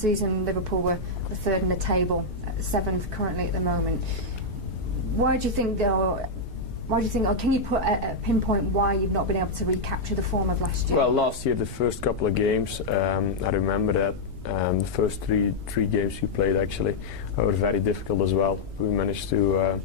last season Liverpool were third in the table, seventh currently at the moment. Why do you think, or can you put a pinpoint why you've not been able to recapture the form of last year? Well, last year the first couple of games, I remember that the first three games we played actually were very difficult as well. We managed to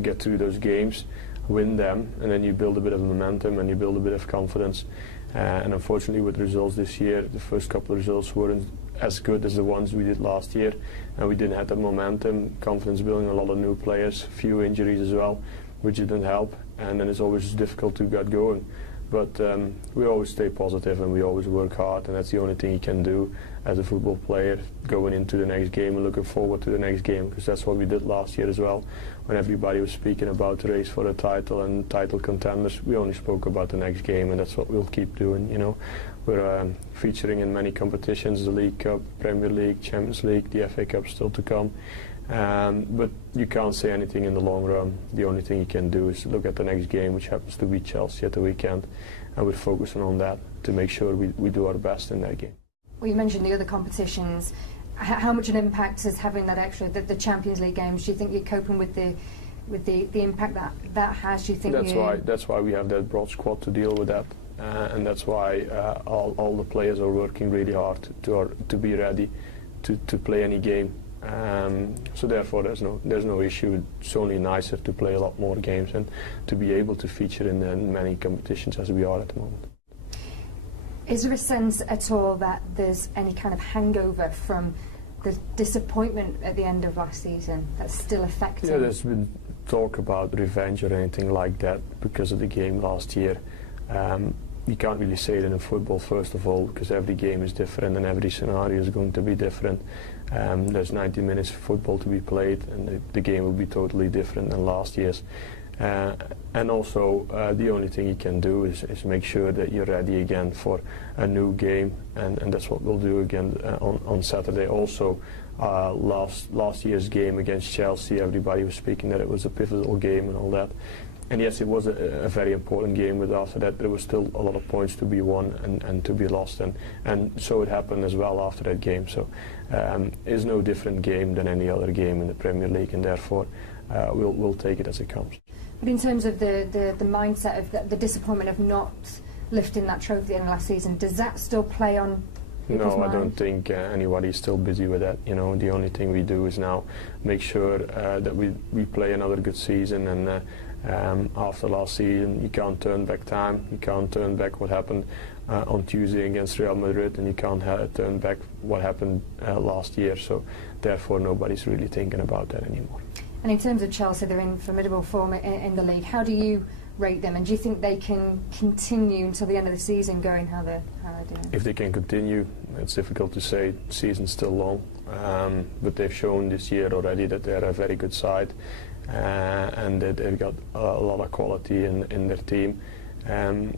get through those games, win them, and then you build a bit of momentum and you build a bit of confidence. And unfortunately with the results this year, the first couple of results weren't as good as the ones we did last year, and we didn't have the momentum, confidence building, a lot of new players, few injuries as well, which didn't help, and then it's always difficult to get going. But we always stay positive and we always work hard, and that's the only thing you can do as a football player, going into the next game and looking forward to the next game, because that's what we did last year as well. When everybody was speaking about the race for the title and title contenders, we only spoke about the next game, and that's what we'll keep doing. You know, we're featuring in many competitions: the League Cup, Premier League, Champions League, the FA Cup still to come. But you can't say anything in the long run. The only thing you can do is look at the next game, which happens to be Chelsea at the weekend, and we're focusing on that to make sure we do our best in that game. Well, you mentioned the other competitions. How much an impact is having that extra, the Champions League games? Do you think you're coping with the impact that has? Do you think that's why we have that broad squad to deal with that, and that's why all the players are working really hard to be ready to play any game. So therefore there's no issue. It's only nicer to play a lot more games and to be able to feature in many competitions as we are at the moment. Is there a sense at all that there's any kind of hangover from the disappointment at the end of last season that's still affecting? Yeah, there's been talk about revenge or anything like that because of the game last year. You can't really say it in football, first of all, because every game is different and every scenario is going to be different. There's 90 minutes of football to be played, and the game will be totally different than last year's. And also, the only thing you can do is make sure that you're ready again for a new game, and that's what we'll do again on Saturday. Also, last year's game against Chelsea, everybody was speaking that it was a pivotal game and all that. And yes, it was a very important game, but after that there was still a lot of points to be won and to be lost, and so it happened as well after that game. So it's no different game than any other game in the Premier League, and therefore we'll take it as it comes. But in terms of the mindset of the disappointment of not lifting that trophy at the end of last season, does that still play on people's mind? No, I don't think anybody's still busy with that. You know, the only thing we do is now make sure that we play another good season, and after last season you can't turn back time, you can't turn back what happened on Tuesday against Real Madrid, and you can't turn back what happened last year, so therefore nobody's really thinking about that anymore. And in terms of Chelsea, they're in formidable form in the league. How do you rate them, and do you think they can continue until the end of the season going how they're doing? If they can continue, it's difficult to say. The season's still long, but they've shown this year already that they're a very good side, and that they've got a lot of quality in their team.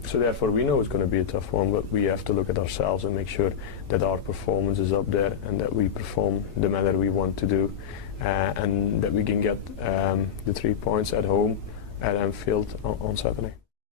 So therefore we know it's going to be a tough one, but we have to look at ourselves and make sure that our performance is up there and that we perform the manner we want to do, and that we can get the 3 points at home at Anfield on Saturday.